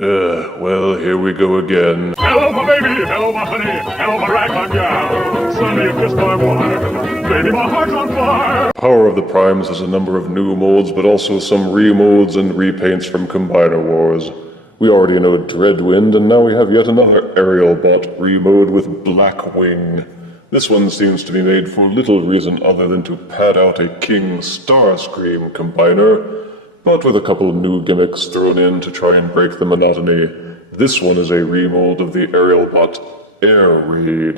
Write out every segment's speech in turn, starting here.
Well, here we go again. Hello, my baby. Hello, my honey. Hello, my ragtime gal. Sonny, you kissed my wife. Baby, my heart's on fire. Power of the Primes has a number of new molds, but also some remolds and repaints from Combiner Wars. We already know Dreadwind, and now we have yet another Aerialbot remode with Blackwing. This one seems to be made for little reason other than to pad out a King Starscream combiner, but with a couple of new gimmicks thrown in to try and break the monotony. This one is a remold of the Aerialbot Air Raid.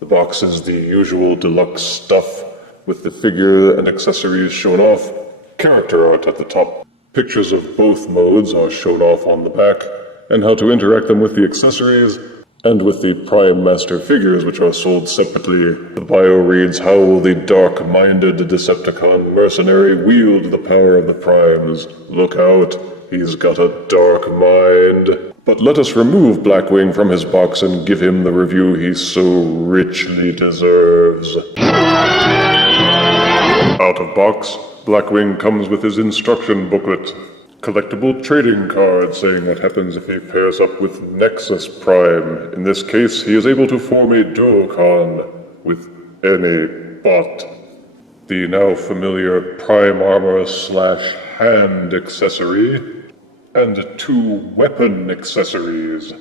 The box is the usual deluxe stuff, with the figure and accessories shown off, character art at the top. Pictures of both modes are shown off on the back, and how to interact them with the accessories, and with the Prime Master figures, which are sold separately. The bio reads, "How will the dark-minded Decepticon mercenary wield the power of the Primes? Look out, he's got a dark mind." But let us remove Blackwing from his box and give him the review he so richly deserves. Out of box, Blackwing comes with his instruction booklet. Collectible trading card saying what happens if he pairs up with Nexus Prime. In this case, he is able to form a Duocon with any bot. The now familiar Prime Armor / hand accessory, and 2 weapon accessories.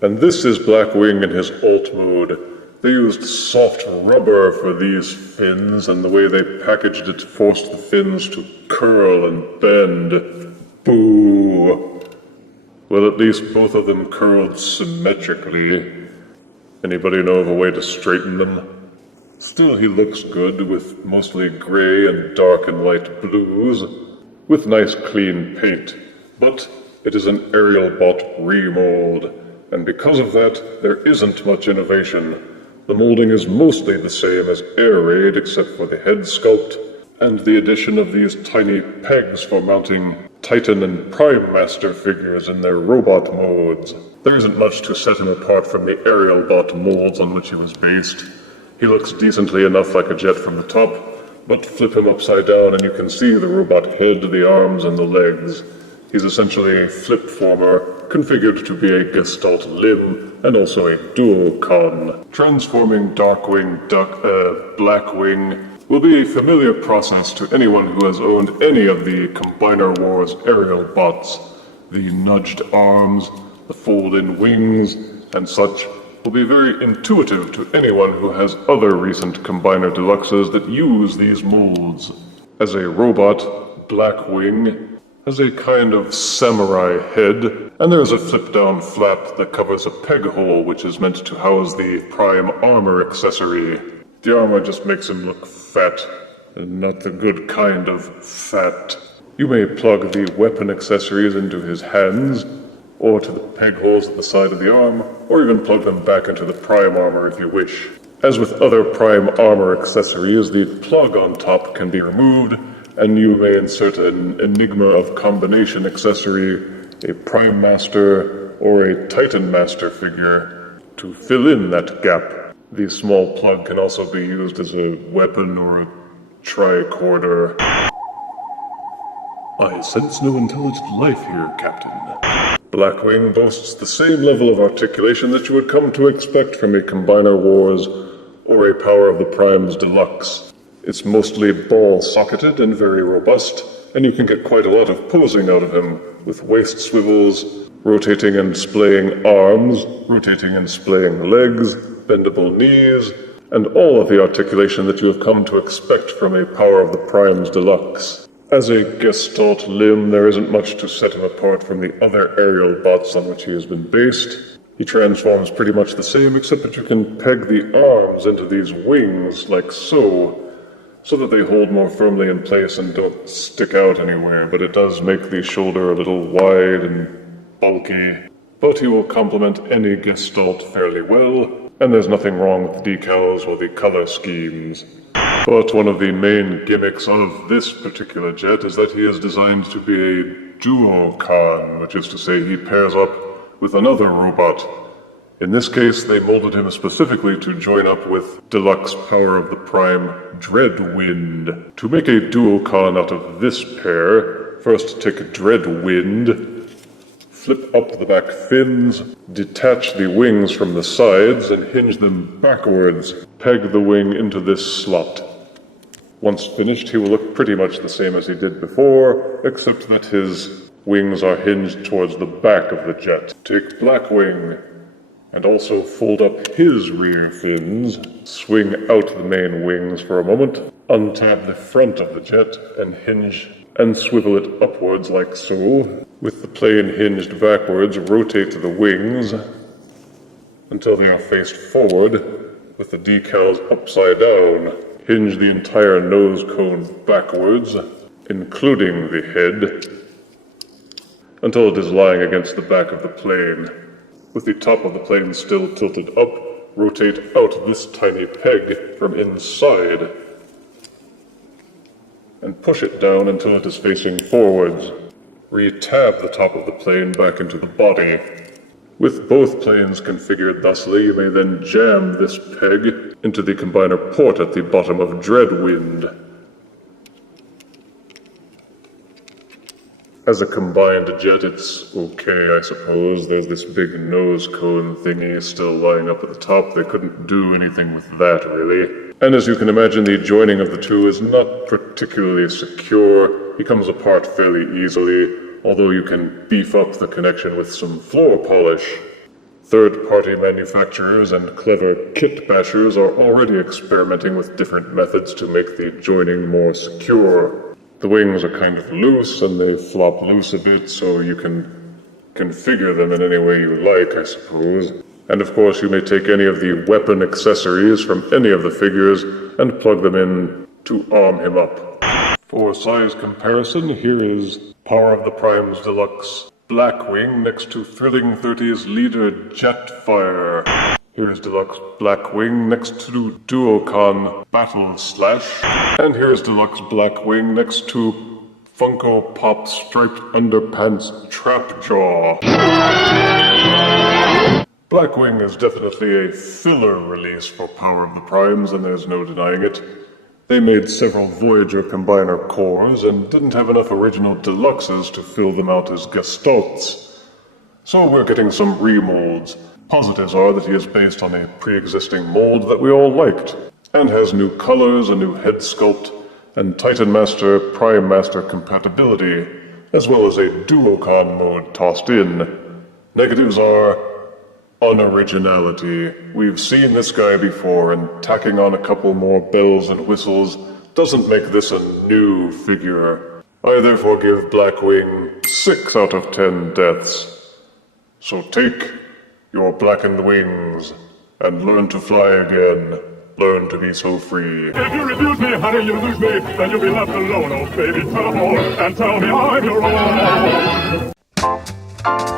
And this is Blackwing in his alt mode. They used soft rubber for these fins, and the way they packaged it forced the fins to curl and bend. Boo! Well, at least both of them curled symmetrically. Anybody know of a way to straighten them? Still, he looks good with mostly gray and dark and light blues, with nice clean paint. But it is an Aerialbot remold, and because of that, there isn't much innovation. The molding is mostly the same as Air Raid, except for the head sculpt, and the addition of these tiny pegs for mounting Titan and Prime Master figures in their robot modes. There isn't much to set him apart from the Aerialbot molds on which he was based. He looks decently enough like a jet from the top, but flip him upside down and you can see the robot head, the arms, and the legs. He's essentially a flip-former, configured to be a Gestalt limb, and also a Duocon. Transforming Blackwing will be a familiar process to anyone who has owned any of the Combiner Wars Aerialbots. The nudged arms, the fold-in wings, and such will be very intuitive to anyone who has other recent Combiner Deluxes that use these molds. As a robot, Blackwing has a kind of samurai head, and there is a flip-down flap that covers a peg hole which is meant to house the Prime Armor accessory. The armor just makes him look fat, and not the good kind of fat. You may plug the weapon accessories into his hands, or to the peg holes at the side of the arm, or even plug them back into the Prime Armor if you wish. As with other Prime Armor accessories, the plug on top can be removed, and you may insert an Enigma of Combination accessory, a Prime Master, or a Titan Master figure to fill in that gap. The small plug can also be used as a weapon or a tricorder. I sense no intelligent life here, Captain. Blackwing boasts the same level of articulation that you would come to expect from a Combiner Wars or a Power of the Primes Deluxe. It's mostly ball-socketed and very robust, and you can get quite a lot of posing out of him, with waist swivels, rotating and splaying arms, rotating and splaying legs, bendable knees, and all of the articulation that you have come to expect from a Power of the Primes Deluxe. As a Gestalt limb, there isn't much to set him apart from the other Aerialbots on which he has been based. He transforms pretty much the same, except that you can peg the arms into these wings like so that they hold more firmly in place and don't stick out anywhere, but it does make the shoulder a little wide and bulky. But he will complement any Gestalt fairly well, and there's nothing wrong with the decals or the color schemes. But one of the main gimmicks of this particular jet is that he is designed to be a Duocon, which is to say he pairs up with another robot. In this case, they molded him specifically to join up with Deluxe Power of the Prime Dreadwind. To make a Duocon out of this pair, first take Dreadwind, flip up the back fins, detach the wings from the sides, and hinge them backwards. Peg the wing into this slot. Once finished, he will look pretty much the same as he did before, except that his wings are hinged towards the back of the jet. Take Blackwing, and also fold up his rear fins, swing out the main wings for a moment, untab the front of the jet, and hinge and swivel it upwards like so. With the plane hinged backwards, rotate the wings until they are faced forward, with the decals upside down. Hinge the entire nose cone backwards, including the head, until it is lying against the back of the plane. With the top of the plane still tilted up, rotate out this tiny peg from inside, and push it down until it is facing forwards. Re-tab the top of the plane back into the body. With both planes configured thusly, you may then jam this peg into the combiner port at the bottom of Dreadwind. As a combined jet, it's okay, I suppose. There's this big nose cone thingy still lying up at the top. They couldn't do anything with that, really. And as you can imagine, the joining of the two is not particularly secure. He comes apart fairly easily, although you can beef up the connection with some floor polish. Third-party manufacturers and clever kit bashers are already experimenting with different methods to make the joining more secure. The wings are kind of loose, and they flop loose a bit, so you can configure them in any way you like, I suppose. And of course, you may take any of the weapon accessories from any of the figures and plug them in to arm him up. For size comparison, here is Power of the Primes Deluxe Blackwing next to Thrilling 30's leader Jetfire. Here is Deluxe Blackwing next to Duocon Battle Slash. And here is Deluxe Blackwing next to Funko Pop Striped Underpants Trapjaw. Blackwing is definitely a filler release for Power of the Primes, and there's no denying it. They made several Voyager Combiner cores and didn't have enough original Deluxes to fill them out as gestalts. So we're getting some remolds. Positives are that he is based on a pre-existing mold that we all liked, and has new colors, a new head sculpt, and Titan Master, Prime Master compatibility, as well as a Duocon mode tossed in. Negatives are unoriginality. We've seen this guy before, and tacking on a couple more bells and whistles doesn't make this a new figure. I therefore give Blackwing 6 out of 10 deaths. So take your blackened wings and learn to fly again. Learn to be so free. If you refuse me, honey, you lose me, then you'll be left alone. Oh, baby, tell them all, and tell me I'm your own.